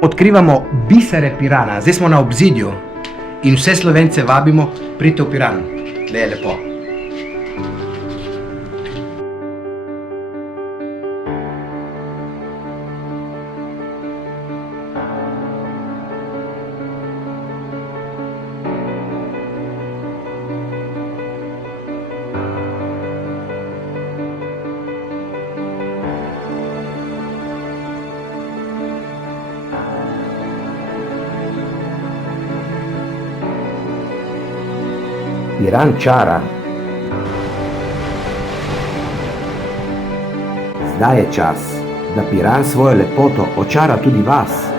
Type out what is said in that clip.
Odkrivamo bisere Pirana, zdaj smo na obzidju in vse Slovence vabimo, pridite v Piran, da je lepo. Piran čara. Zdaj je čas, da Piran svojo lepoto očara tudi vas.